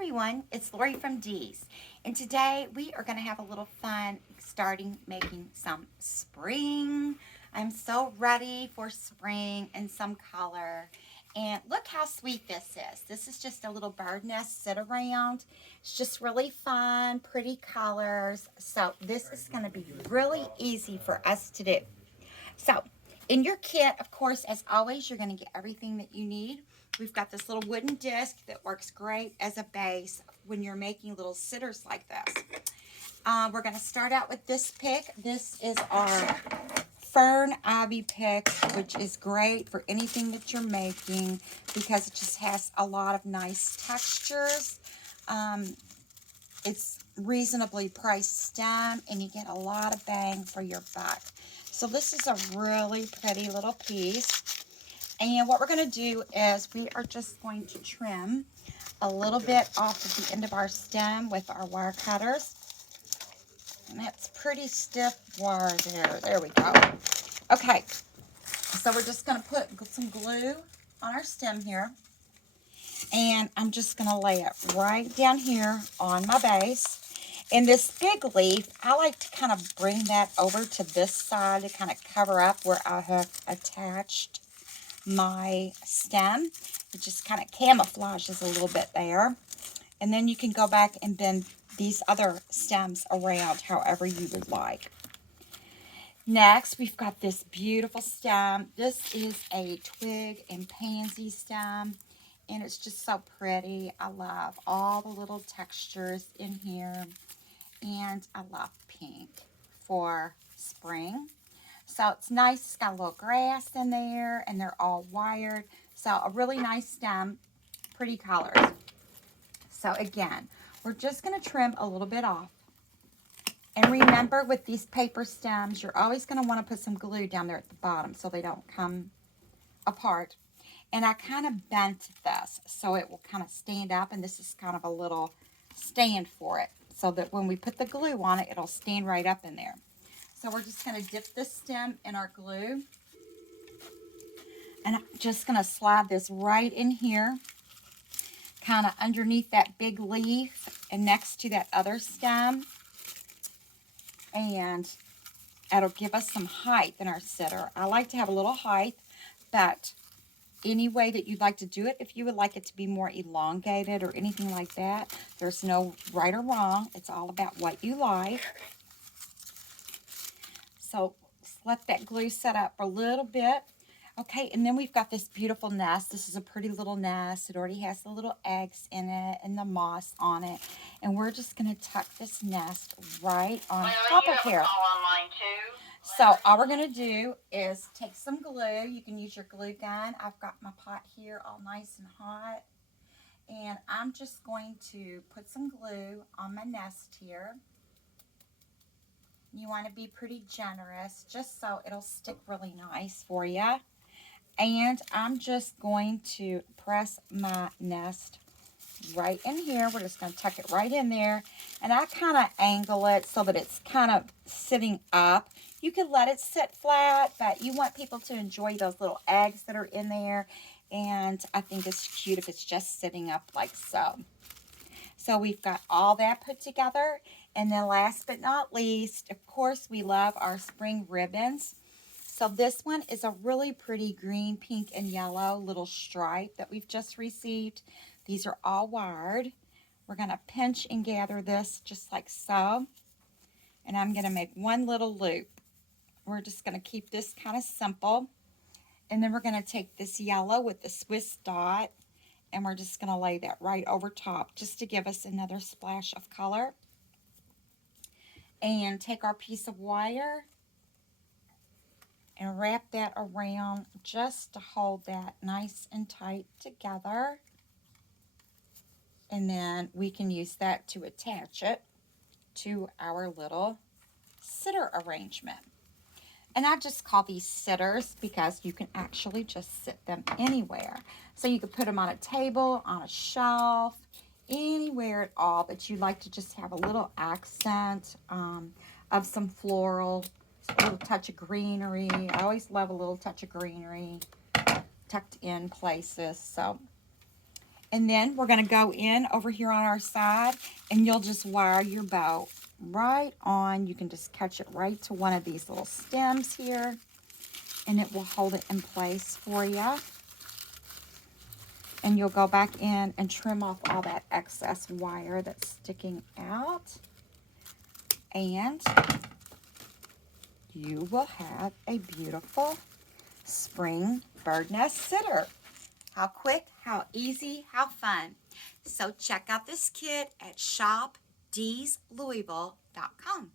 everyone, it's Lori from D's, and today we are going to have a little fun starting making some spring. I'm so ready for spring and some color. And look how sweet this is. This is just a little bird nest sit around. It's just really fun, pretty colors. So this is going to be really easy for us to do. So in your kit, of course, as always, you're going to get everything that you need. We've got this little wooden disc that works great as a base when you're making little sitters like this. We're going to start out with this pick. This is our Fern Ivy pick, which is great for anything that you're making because it just has a lot of nice textures. It's reasonably priced stem, and you get a lot of bang for your buck. So this is a really pretty little piece. And what we're going to do is we are just going to trim a little bit off of the end of our stem with our wire cutters. And that's pretty stiff wire there. There we go. Okay, so we're just going to put some glue on our stem here. And I'm just going to lay it right down here on my base. And this big leaf, I like to kind of bring that over to this side to kind of cover up where I have attached my stem. It just kind of camouflages a little bit there. And then you can go back and bend these other stems around however you would like. Next, we've got this beautiful stem. This is a twig and pansy stem, and it's just so pretty. I love all the little textures in here, and I love pink for spring. So it's nice. It's got a little grass in there, and they're all wired. So a really nice stem, pretty colors. So again, we're just going to trim a little bit off. And remember, with these paper stems, you're always going to want to put some glue down there at the bottom so they don't come apart. And I kind of bent this so it will kind of stand up, and this is kind of a little stand for it so that when we put the glue on it, it'll stand right up in there. So we're just going to dip this stem in our glue. And I'm just going to slide this right in here, kind of underneath that big leaf and next to that other stem. And it'll give us some height in our sitter. I like to have a little height, but any way that you'd like to do it, if you would like it to be more elongated or anything like that, there's no right or wrong. It's all about what you like. So let that glue set up for a little bit. Okay, and then we've got this beautiful nest. This is a pretty little nest. It already has the little eggs in it and the moss on it. And we're just going to tuck this nest right on top of here. So all we're going to do is take some glue. You can use your glue gun. I've got my pot here all nice and hot. And I'm just going to put some glue on my nest here. You want to be pretty generous just so it'll stick really nice for you. And I'm just going to press my nest right in here. We're just going to tuck it right in there. And I kind of angle it so that it's kind of sitting up. You can let it sit flat, but you want people to enjoy those little eggs that are in there. And I think it's cute if it's just sitting up like so. So we've got all that put together. And then last but not least, of course, we love our spring ribbons. So this one is a really pretty green, pink, and yellow little stripe that we've just received. These are all wired. We're going to pinch and gather this just like so. And I'm going to make one little loop. We're just going to keep this kind of simple. And then we're going to take this yellow with the Swiss dot, and we're just going to lay that right over top just to give us another splash of color. And take our piece of wire and wrap that around just to hold that nice and tight together. And then we can use that to attach it to our little sitter arrangement. And I just call these sitters because you can actually just sit them anywhere. So you could put them on a table, on a shelf, anywhere at all, but you like to just have a little accent of some floral, a little touch of greenery. I always love a little touch of greenery tucked in places. So, And then we're going to go in over here on our side, and you'll just wire your bow right on. You can just catch it right to one of these little stems here, and it will hold it in place for you. And you'll go back in and trim off all that excess wire that's sticking out. And you will have a beautiful spring bird nest sitter. How quick, how easy, how fun. So check out this kit at shopdeeslouisville.com.